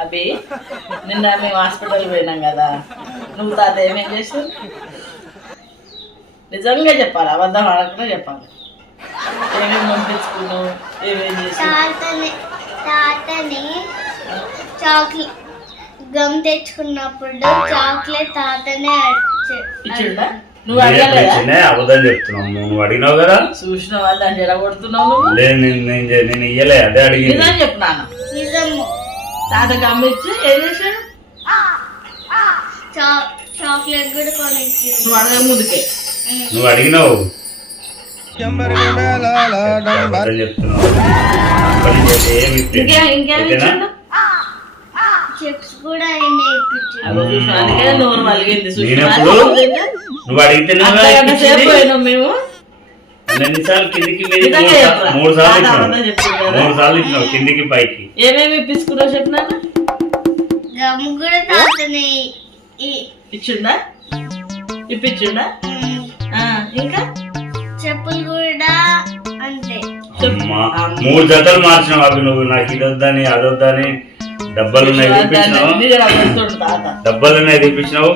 అభి నిన్న మేము హాస్పిటల్ పోయినాం కదా, నువ్వు తాత ఏమేం చేసావు? నిజంగా చెప్పాలి, అబద్ధం ఆడకుండా చెప్పాలి. ఏమేమి పంపించుకున్నావు, ఏమేం చేసావు? తాతని చాక్లెట్ గమ్ తెచ్చుకున్నప్పుడు చాక్లెట్ తాతనే ఇచ్చిండా? నువ్వు అడగలేదా? అబద్ధం చెప్తున్నావు, నువ్వు అడిగినావు కదా. చూసినావా దాన్ని ఎలా కొడుతున్నావు నువ్వు? లేదు నేను ఇయ్యలే, అదే అడిగి. నిజం చెప్పినాను. నిజము. తాతకి అమ్మ ఇచ్చి ఏం చేశాడు? చాక్లెట్ కూడా కొనిచ్చి. నువ్వు అడగ ముందుకే నువ్వు అడిగినావు. అబద్ధం చెప్తున్నావు. ఇంకేం ఇచ్చాడు? చిప్స్ కూడా ఆయనే ఇప్పించాడు. అందుకే నోరు వలిగింది. నువ్వు అడిగితే మేము ఎన్నిసార్లు కిందికి 3 సార్లు ఇచ్చినావు కిందికి పైకి. ఏమేమి ఇప్పించుకున్నావు చెప్పినాను? గమ్ కూడా తాతనే ఇచ్చిండా? ఇప్పించిండా? ఇంకా చెప్పులు కూడా అంతే. 3 జతలు మార్చినావు అవి. నువ్వు నాకు ఇది వద్దని అదొద్దని డబ్బాలున్నాయి తెప్పించినావు. డబ్బాలున్నాయి తెప్పించినావు.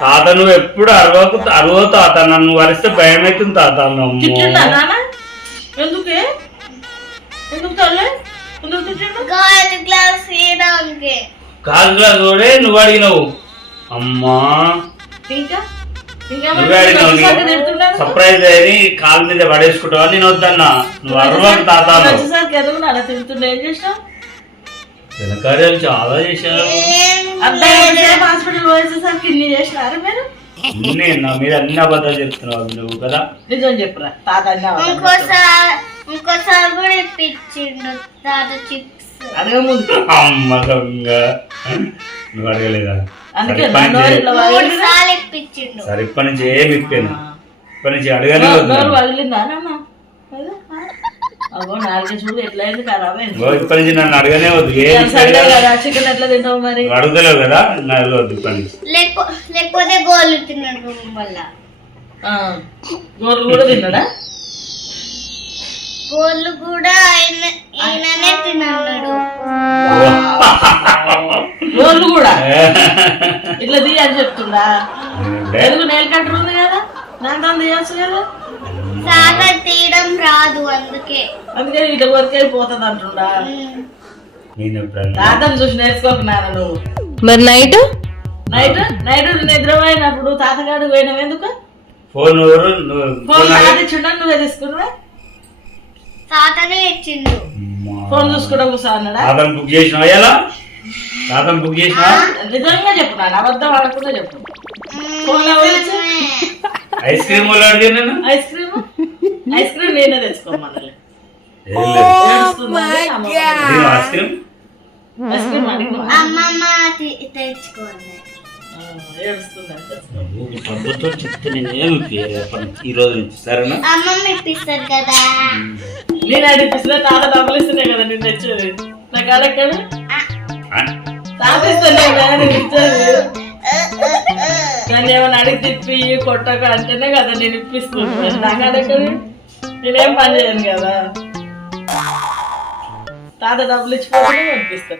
తాత నువ్వు ఎప్పుడు అరవవు తాత. నన్ను వరిస్తే భయం అవుతుంది తాత. కాదు గ్లాస్ కూడా నువ్వు అడిగినావు. అమ్మా నువ్వే అడిగినావు. సర్ప్రైజ్ అయ్యి కాలు మీద పడేసుకుంటావా? నేను వద్దన్నా. నువ్వు అరవకు తాత. ఘనకార్యాలు చాలా చేశారు. హాస్పిటల్ పోయేసరికి ఇన్ని చేసినారు మీరు. నా మీద అన్ని అబద్ధాలు చెప్తున్నావు నువ్వు కదా. నిజం చెప్పురా తాత. ఇంకోసారి కూడా ఇప్పించిండు తాత చిప్స్. అడగ ముందు అమ్మ దొంగ. నువ్వు అడగలేదా? సరే ఇప్పటి నుంచి ఏమి ఇప్పాను. ఇప్పటి నుంచి అడగాలి. ఇప్పటి నుంచి నన్ను అడగనే వద్దు. చికెన్ ఎట్లా తింటావు మరి? అడుగుతలేవు కదా, అడగవద్దు ఇప్పటి నుంచి. లేకపోతే గోళ్ళు తిన్నాడు వల్ల. గోర్లు కూడా తిన్నాడా? గోళ్ళు కూడా ఆయననే తిన్నాడు. గోర్లు కూడా ఇట్లా తీయ అని చెప్తుండా? తెలుగు నెయిల్ కట్టర్ ఉంది కదా, దాంతో తీయచ్చు కదా. చాలా తీయడం రాదు, అందుకే ఇట్లా వరకే పోతుంది అంటుండా. తాతను చూసి నేర్చుకోకున్నాను నువ్వు. మరి నైట్ నిద్రపోయినప్పుడు తాతగాడు పోయినావు ఎందుకు? ఫోన్ ఇచ్చిండ నువ్వే తీసుకున్నావా? తాతనే ఇచ్చిండు. ఫోన్ చూసుకోవడం కూర్చో అన్నాడా? బుక్ చేసినావా? ఎలా బుక్ చేసినా? నిజంగా చెప్పున్నాను, అబద్ధం ఆడకుండా చెప్పు. ఐస్ క్రీమ్ ఐస్ క్రీమ్ నేనే తెచ్చుకోమన్నా. అమ్మమ్మ తెచ్చుకోండి. చెప్తే నేనేమి ఈ రోజు నుంచి సరేనా? అమ్మమ్మ ఇప్పిస్తారు కదా. నేను అడిపిస్తున్నా, తాత డబ్బులు ఇస్తున్నాయి కదా నేను తెచ్చేది. నాకు అడగడ తాత ఇస్తాను ఇచ్చేది. దాన్ని ఏమైనా అడిగి తిప్పి కొట్టక అంటేనే కదా నేను ఇప్పిస్తున్నాను. నాకు అడగడు, నేనేం పని చేయను కదా. తాత డబ్బులు ఇచ్చిపోతే పంపిస్తాను.